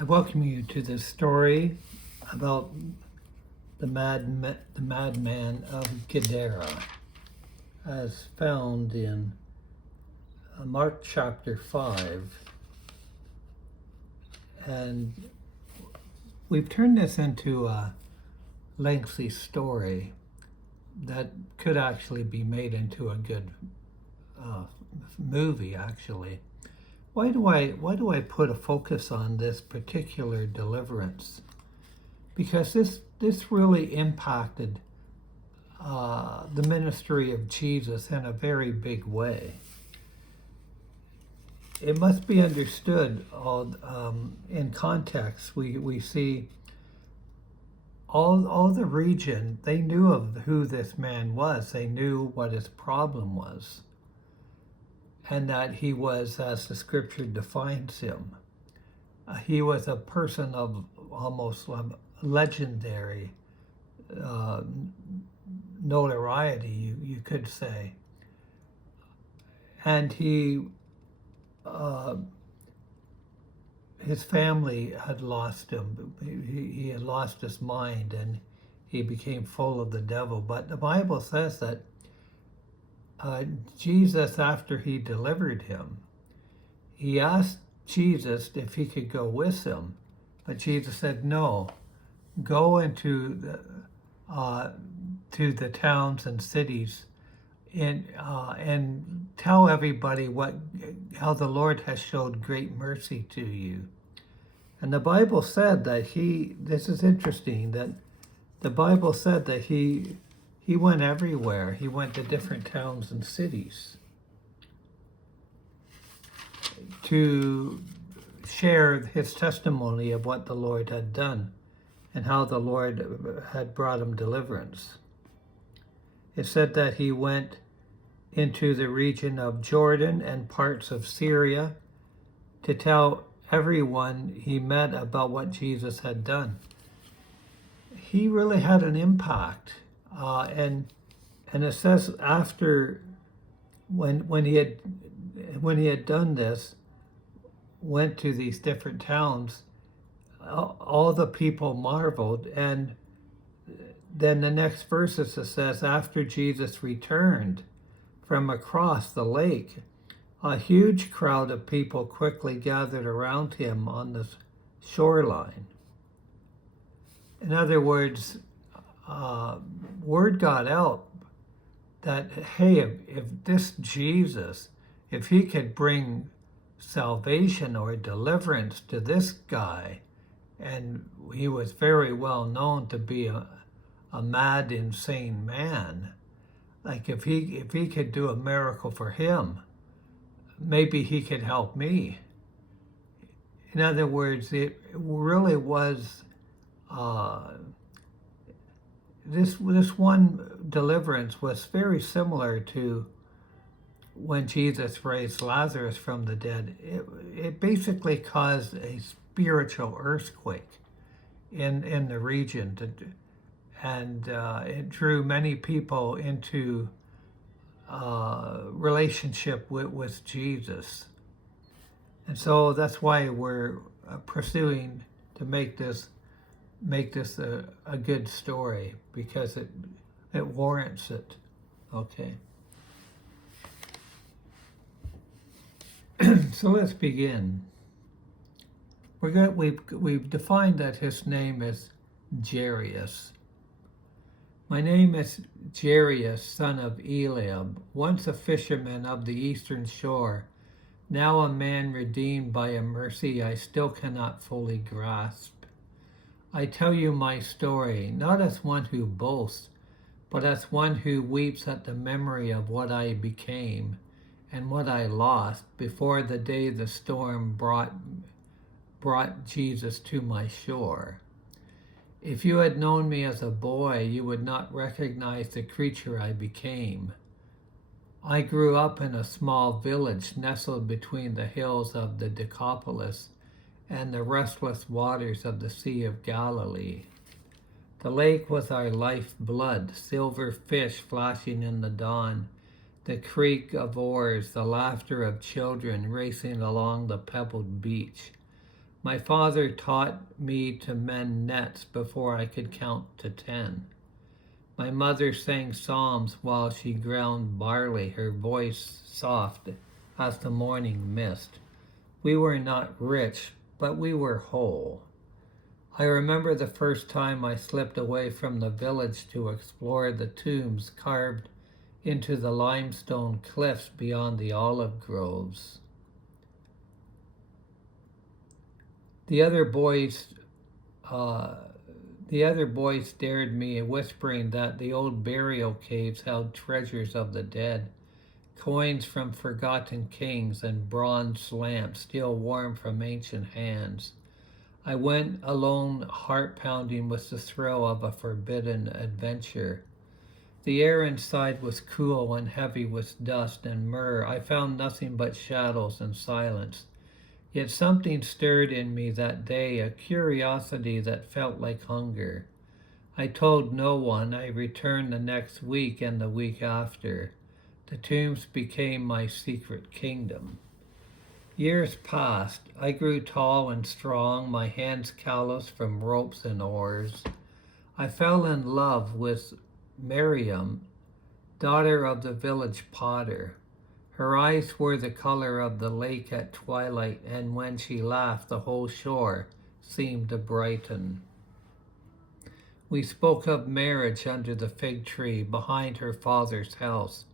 I welcome you to this story about the Madman of Gadara, as found in Mark chapter 5. And we've turned this into a lengthy story that could actually be made into a good movie, actually. Why do I put a focus on this particular deliverance? Because this really impacted the ministry of Jesus in a very big way. It must be understood in context. We see all the region, they knew of who this man was. They knew what his problem was. And that he was, as the scripture defines him, he was a person of almost legendary notoriety, you could say. And his family had lost him. He had lost his mind and he became full of the devil. But the Bible says that Jesus, after he delivered him, he asked Jesus if he could go with him, but Jesus said, "No, go into to the towns and cities and tell everybody how the Lord has showed great mercy to you." And the Bible said that this is interesting, that the Bible said that he went everywhere. He went to different towns and cities to share his testimony of what the Lord had done and how the Lord had brought him deliverance. It said that he went into the region of Jordan and parts of Syria to tell everyone he met about what Jesus had done. He really had an impact. And it says after when he had done this, went to these different towns, all the people marveled. And then the next verses it says, after Jesus returned from across the lake, a huge crowd of people quickly gathered around him on the shoreline. In other words, word got out that, hey, if this Jesus, if he could bring salvation or deliverance to this guy, and he was very well known to be a mad, insane man, like if he could do a miracle for him, maybe he could help me. In other words, it really was this one deliverance was very similar to when Jesus raised Lazarus from the dead. It basically caused a spiritual earthquake in the region, and it drew many people into relationship with Jesus. And so that's why we're pursuing to make this a good story, because it warrants it. Okay. So let's begin. We've defined that his name is Jairus. My name is Jairus, son of Eliab, once a fisherman of the eastern shore, now a man redeemed by a mercy I still cannot fully grasp. I tell you my story, not as one who boasts, but as one who weeps at the memory of what I became and what I lost before the day the storm brought Jesus to my shore. If you had known me as a boy, you would not recognize the creature I became. I grew up in a small village nestled between the hills of the Decapolis and the restless waters of the Sea of Galilee. The lake was our life blood, silver fish flashing in the dawn, the creak of oars, the laughter of children racing along the pebbled beach. My father taught me to mend nets before I could count to 10. My mother sang psalms while she ground barley, her voice soft as the morning mist. We were not rich, but we were whole. I remember the first time I slipped away from the village to explore the tombs carved into the limestone cliffs beyond the olive groves. The other boys stared at me, whispering that the old burial caves held treasures of the dead, coins from forgotten kings, and bronze lamps still warm from ancient hands. I went alone, heart pounding with the thrill of a forbidden adventure. The air inside was cool and heavy with dust and myrrh. I found nothing but shadows and silence. Yet something stirred in me that day, a curiosity that felt like hunger. I told no one. I returned the next week and the week after. The tombs became my secret kingdom. Years passed. I grew tall and strong, my hands calloused from ropes and oars. I fell in love with Miriam, daughter of the village potter. Her eyes were the color of the lake at twilight, and when she laughed, the whole shore seemed to brighten. We spoke of marriage under the fig tree behind her father's house.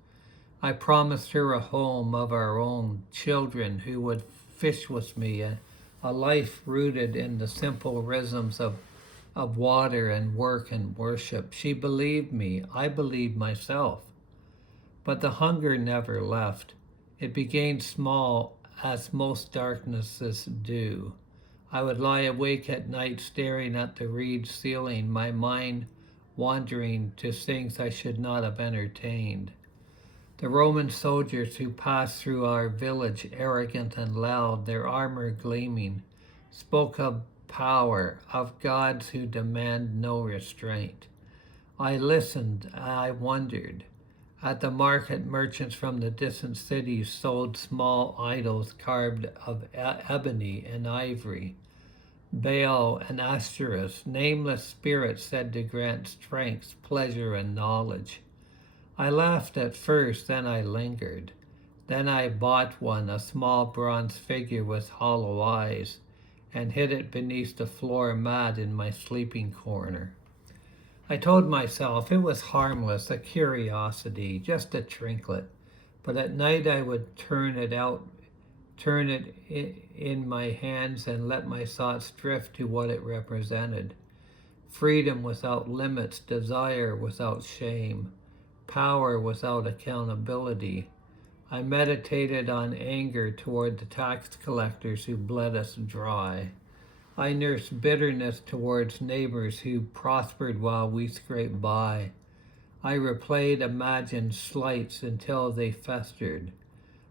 I promised her a home of our own, children who would fish with me, a life rooted in the simple rhythms of water and work and worship. She believed me. I believed myself. But the hunger never left. It began small, as most darknesses do. I would lie awake at night staring at the reed ceiling, my mind wandering to things I should not have entertained. The Roman soldiers who passed through our village, arrogant and loud, their armor gleaming, spoke of power, of gods who demand no restraint. I listened, I wondered. At the market, merchants from the distant cities sold small idols carved of ebony and ivory. Baal and Ashtoreth, nameless spirits said to grant strength, pleasure, and knowledge. I laughed at first, then I lingered. Then I bought one, a small bronze figure with hollow eyes, and hid it beneath the floor mat in my sleeping corner. I told myself it was harmless, a curiosity, just a trinket. But at night I would turn it in my hands and let my thoughts drift to what it represented. Freedom without limits, desire without shame, power without accountability. I meditated on anger toward the tax collectors who bled us dry. I nursed bitterness towards neighbors who prospered while we scraped by. I replayed imagined slights until they festered.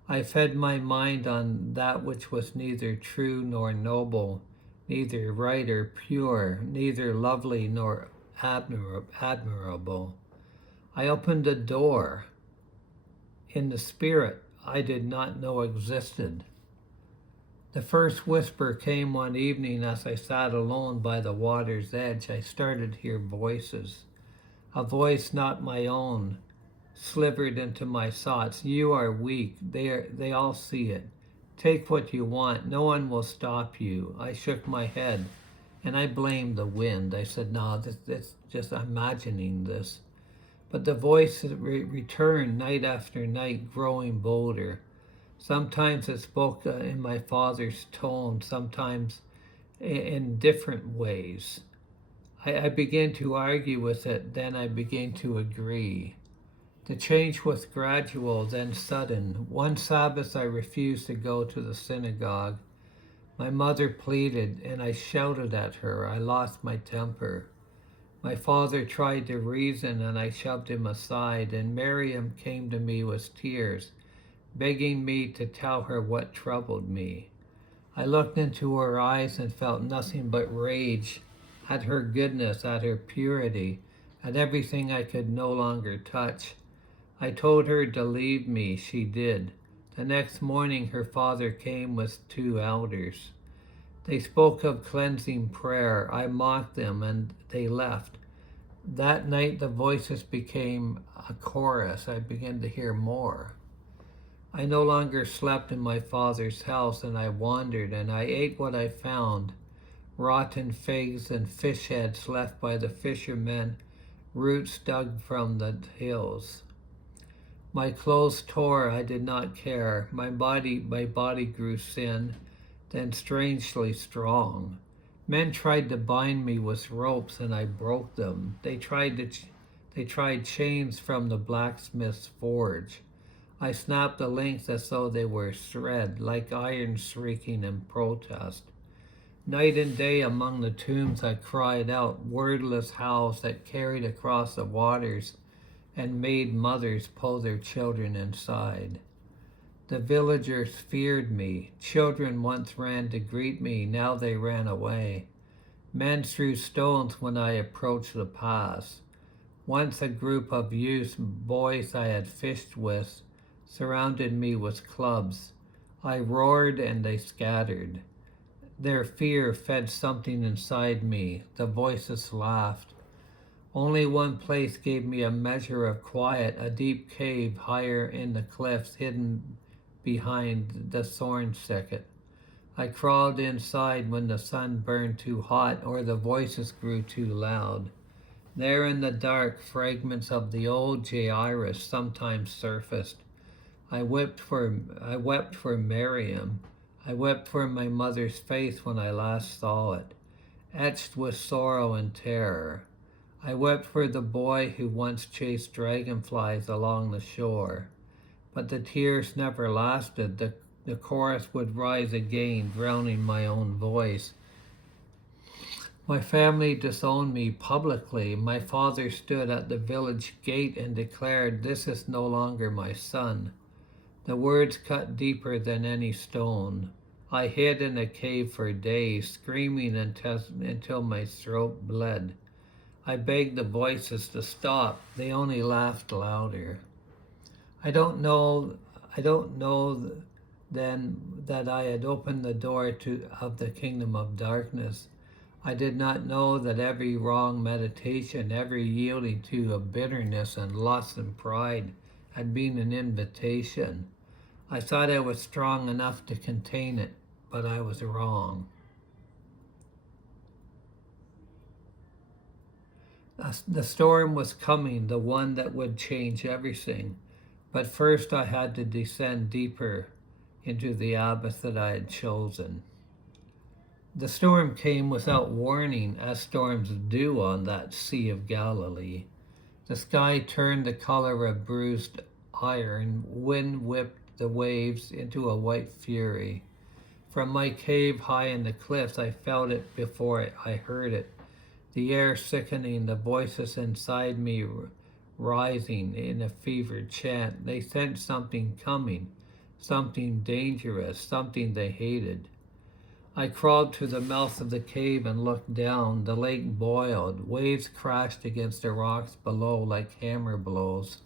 I fed my mind on that which was neither true nor noble, neither right or pure, neither lovely nor admirable. I opened a door in the spirit I did not know existed. The first whisper came one evening as I sat alone by the water's edge. I started to hear voices. A voice not my own slivered into my thoughts. You are weak. They all see it. Take what you want. No one will stop you. I shook my head and I blamed the wind. I said, no, this just imagining this. But the voice returned night after night, growing bolder. Sometimes it spoke in my father's tone, sometimes in different ways. I began to argue with it, then I began to agree. The change was gradual, then sudden. One Sabbath I refused to go to the synagogue. My mother pleaded, and I shouted at her. I lost my temper. My father tried to reason, and I shoved him aside, and Miriam came to me with tears, begging me to tell her what troubled me. I looked into her eyes and felt nothing but rage at her goodness, at her purity, at everything I could no longer touch. I told her to leave me. She did. The next morning her father came with 2 elders. They spoke of cleansing prayer. I mocked them, and they left. That night the voices became a chorus. I began to hear more. I no longer slept in my father's house, and I wandered, and I ate what I found, rotten figs and fish heads left by the fishermen, roots dug from the hills. My clothes tore, I did not care. My body grew thin, then strangely strong. Men tried to bind me with ropes, and I broke them. They tried chains from the blacksmith's forge. I snapped the links as though they were thread, like iron shrieking in protest. Night and day among the tombs I cried out, wordless howls that carried across the waters and made mothers pull their children inside. The villagers feared me. Children once ran to greet me, now they ran away. Men threw stones when I approached the pass. Once a group of youths, boys I had fished with, surrounded me with clubs. I roared and they scattered. Their fear fed something inside me. The voices laughed. Only one place gave me a measure of quiet, a deep cave higher in the cliffs hidden behind the thorn thicket. I crawled inside when the sun burned too hot or the voices grew too loud. There in the dark, fragments of the old Jairus sometimes surfaced. I wept for Miriam. I wept for my mother's face when I last saw it, etched with sorrow and terror. I wept for the boy who once chased dragonflies along the shore. But the tears never lasted. The chorus would rise again, drowning my own voice. My family disowned me publicly. My father stood at the village gate and declared, "This is no longer my son." The words cut deeper than any stone. I hid in a cave for days, screaming until my throat bled. I begged the voices to stop. They only laughed louder. I don't know then that I had opened the door of the kingdom of darkness. I did not know that every wrong meditation, every yielding to a bitterness and lust and pride had been an invitation. I thought I was strong enough to contain it, but I was wrong. The storm was coming, the one that would change everything. But first I had to descend deeper into the abyss that I had chosen. The storm came without warning, as storms do on that Sea of Galilee. The sky turned the color of bruised iron, wind whipped the waves into a white fury. From my cave high in the cliffs, I felt it before I heard it. The air sickening, the voices inside me rising in a fevered chant. They sensed something coming, something dangerous, something they hated. I crawled to the mouth of the cave and looked down. The lake boiled. Waves crashed against the rocks below like hammer blows.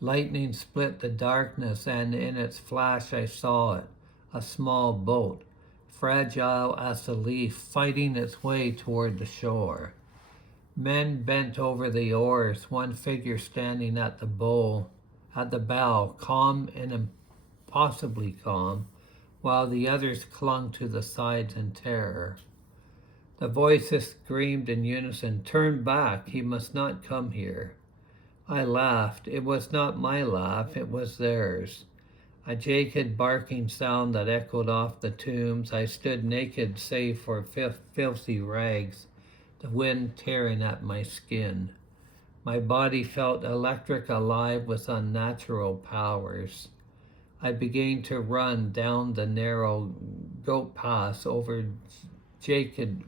Lightning split the darkness, and in its flash I saw it, a small boat, fragile as a leaf, fighting its way toward the shore. Men bent over the oars, one figure standing at the bow, at the bow, calm and impossibly calm, while the others clung to the sides in terror. The voices screamed in unison, "Turn back, he must not come here." I laughed. It was not my laugh, it was theirs. A jagged barking sound that echoed off the tombs. I stood naked save for filthy rags, the wind tearing at my skin. My body felt electric, alive with unnatural powers. I began to run down the narrow goat path over jagged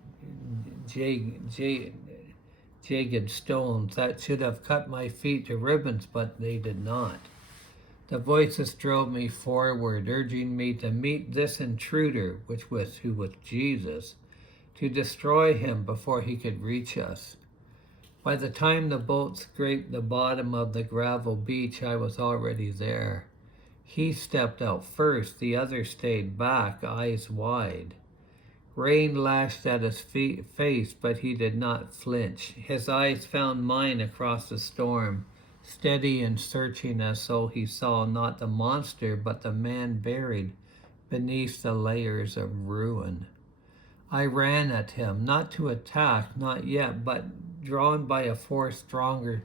stones that should have cut my feet to ribbons, but they did not. The voices drove me forward, urging me to meet this intruder, who was Jesus, to destroy him before he could reach us. By the time the boat scraped the bottom of the gravel beach, I was already there. He stepped out first, the others stayed back, eyes wide. Rain lashed at his face, but he did not flinch. His eyes found mine across the storm, steady and searching as though he saw not the monster, but the man buried beneath the layers of ruin. I ran at him, not to attack, not yet, but drawn by a force stronger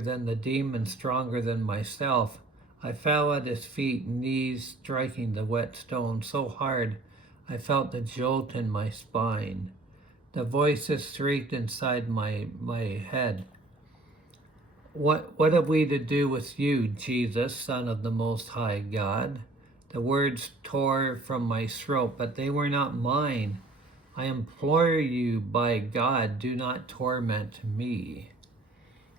than the demon, stronger than myself. I fell at his feet, knees striking the wet stone so hard I felt the jolt in my spine. The voices shrieked inside my head. What have we to do with you, Jesus, Son of the Most High God? The words tore from my throat, but they were not mine. I implore you, by God, do not torment me.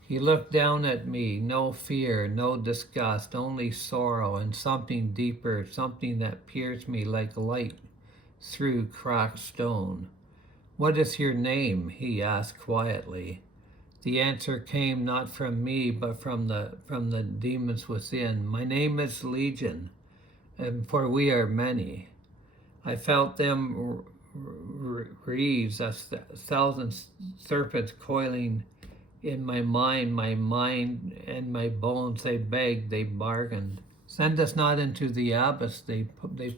He looked down at me, no fear, no disgust, only sorrow and something deeper, something that pierced me like light through cracked stone. What is your name? He asked quietly. The answer came not from me, but from the demons within. My name is Legion, and for we are many. I felt them wreaths, a thousand serpents coiling in my mind and my bones. They begged, they bargained. Send us not into the abyss, they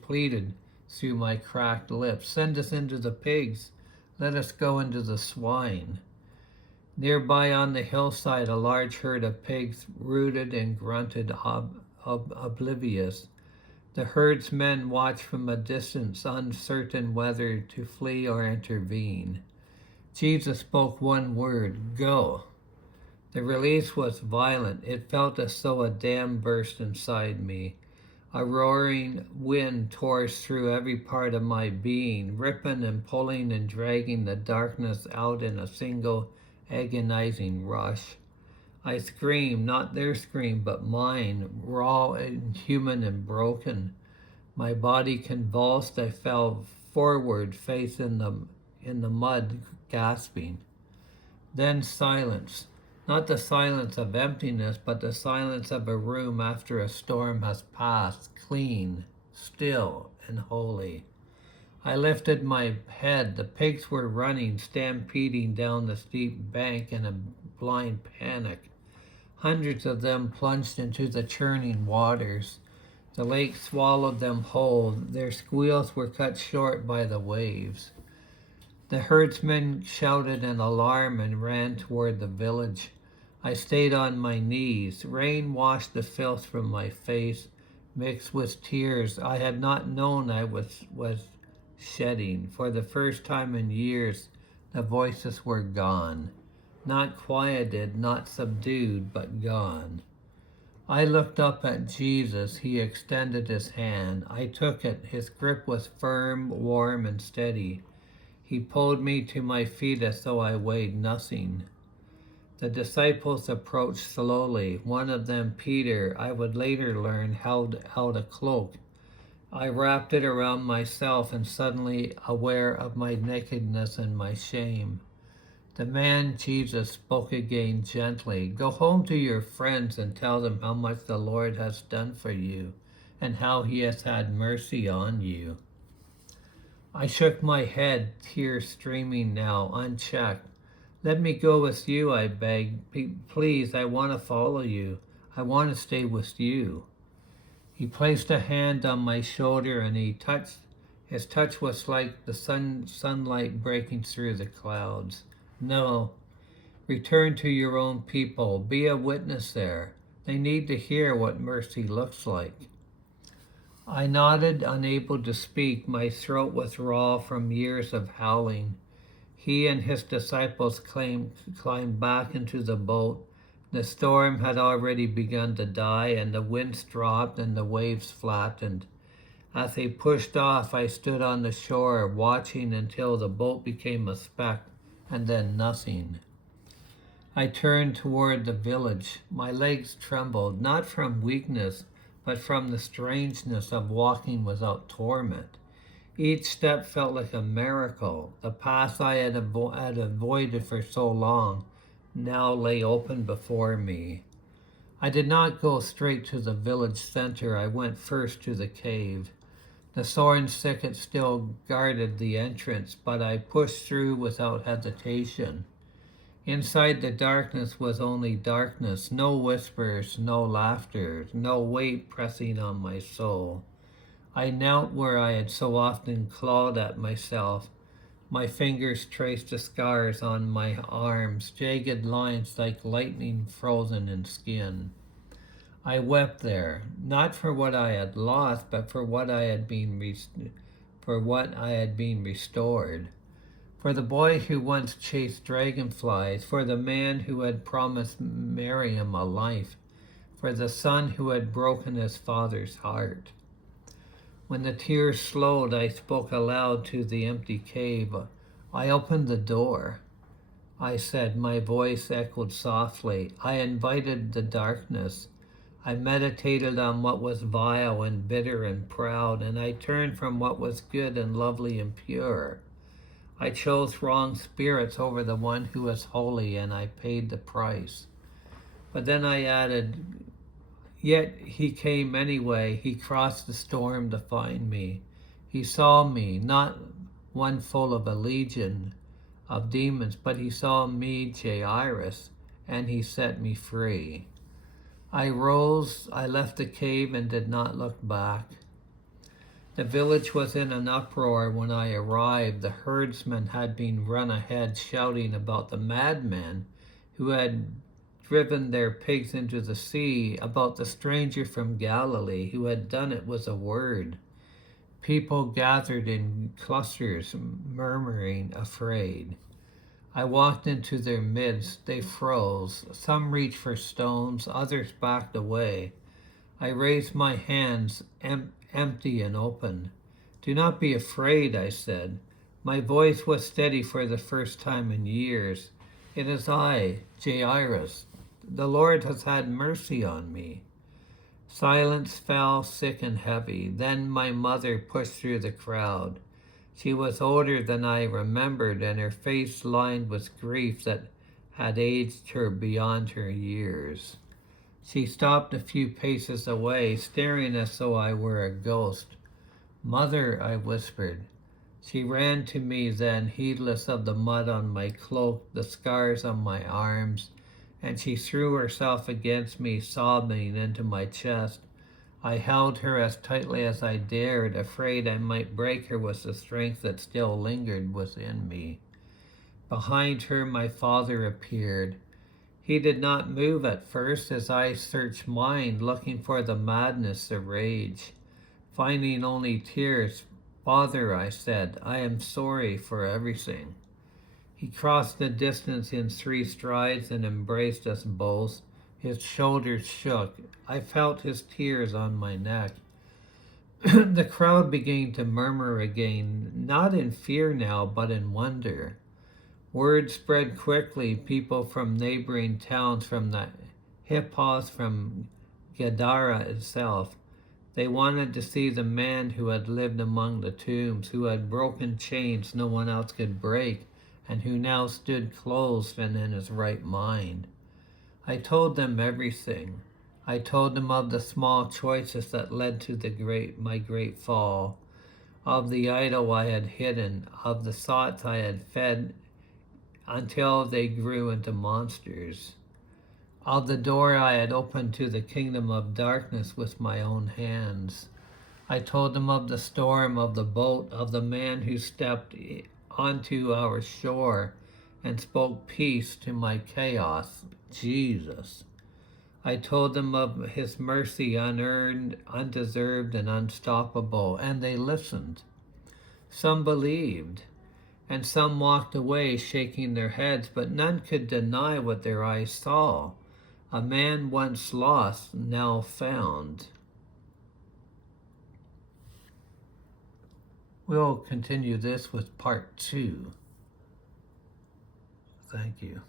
pleaded through my cracked lips. Send us into the pigs. Let us go into the swine. Nearby on the hillside, a large herd of pigs rooted and grunted, oblivious. The herdsmen watched from a distance, uncertain whether to flee or intervene. Jesus spoke one word, go. The release was violent. It felt as though a dam burst inside me. A roaring wind tore through every part of my being, ripping and pulling and dragging the darkness out in a single agonizing rush. I screamed, not their scream, but mine, raw and human and broken. My body convulsed. I fell forward, face in the mud, gasping. Then silence. Not the silence of emptiness, but the silence of a room after a storm has passed, clean, still, and holy. I lifted my head. The pigs were running, stampeding down the steep bank in a blind panic. Hundreds of them plunged into the churning waters. The lake swallowed them whole. Their squeals were cut short by the waves. The herdsmen shouted in alarm and ran toward the village. I stayed on my knees. Rain washed the filth from my face, mixed with tears I had not known I was shedding. For the first time in years, the voices were gone. Not quieted, not subdued, but gone. I looked up at Jesus. He extended his hand. I took it. His grip was firm, warm, and steady. He pulled me to my feet as though I weighed nothing. The disciples approached slowly. One of them, Peter, I would later learn, held out a cloak. I wrapped it around myself and suddenly aware of my nakedness and my shame. The man, Jesus, spoke again gently. Go home to your friends and tell them how much the Lord has done for you and how he has had mercy on you. I shook my head, tears streaming now, unchecked. Let me go with you, I begged. Please, I want to follow you. I want to stay with you. He placed a hand on my shoulder and his touch was like the sunlight breaking through the clouds. No, return to your own people. Be a witness there. They need to hear what mercy looks like. I nodded, unable to speak. My throat was raw from years of howling. He and his disciples climbed back into the boat. The storm had already begun to die, and the winds dropped and the waves flattened. As they pushed off, I stood on the shore, watching until the boat became a speck, and then nothing. I turned toward the village. My legs trembled, not from weakness, but from the strangeness of walking without torment. Each step felt like a miracle. The path I had avoided for so long now lay open before me. I did not go straight to the village center. I went first to the cave. The thorn thicket still guarded the entrance, but I pushed through without hesitation. Inside the darkness was only darkness, no whispers, no laughter, no weight pressing on my soul. I knelt where I had so often clawed at myself. My fingers traced the scars on my arms, jagged lines like lightning frozen in skin. I wept there, not for what I had lost, but for what I had been restored. For the boy who once chased dragonflies, for the man who had promised Miriam a life, for the son who had broken his father's heart. When the tears slowed, I spoke aloud to the empty cave. I opened the door. I said, my voice echoed softly. I invited the darkness. I meditated on what was vile and bitter and proud, and I turned from what was good and lovely and pure. I chose wrong spirits over the one who was holy, and I paid the price. But then I added, yet he came anyway. He crossed the storm to find me. He saw me, not one full of a legion of demons, but he saw me, Jairus, and he set me free. I rose, I left the cave and did not look back. The village was in an uproar when I arrived. The herdsmen had been run ahead shouting about the madman who had driven their pigs into the sea, about the stranger from Galilee who had done it with a word. People gathered in clusters, murmuring, afraid. I walked into their midst. They froze. Some reached for stones, others backed away. I raised my hands, empty and open. Do not be afraid, I said. My voice was steady for the first time in years. It is I, Jairus. The Lord has had mercy on me. Silence fell thick and heavy. Then my mother pushed through the crowd. She was older than I remembered, and her face lined with grief that had aged her beyond her years. She stopped a few paces away, staring as though I were a ghost. Mother, I whispered. She ran to me then, heedless of the mud on my cloak, the scars on my arms, and she threw herself against me, sobbing into my chest. I held her as tightly as I dared, afraid I might break her with the strength that still lingered within me. Behind her, my father appeared. He did not move at first. His eyes searched mine, looking for the madness, the rage. Finding only tears, Father, I said, I am sorry for everything. He crossed the distance in 3 strides and embraced us both. His shoulders shook. I felt his tears on my neck. The crowd began to murmur again, not in fear now, but in wonder. Word spread quickly. People from neighboring towns, from the Hippos, from Gadara itself. They wanted to see the man who had lived among the tombs, who had broken chains no one else could break, and who now stood clothed and in his right mind. I told them everything. I told them of the small choices that led to my great fall, of the idol I had hidden, of the thoughts I had fed until they grew into monsters, of the door I had opened to the kingdom of darkness with my own hands. I told them of the storm, of the boat, of the man who stepped onto our shore and spoke peace to my chaos, Jesus. I told them of his mercy, unearned, undeserved, and unstoppable, and they listened. Some believed, and some walked away shaking their heads, but none could deny what their eyes saw. A man once lost, now found. We'll continue this with part 2. Thank you.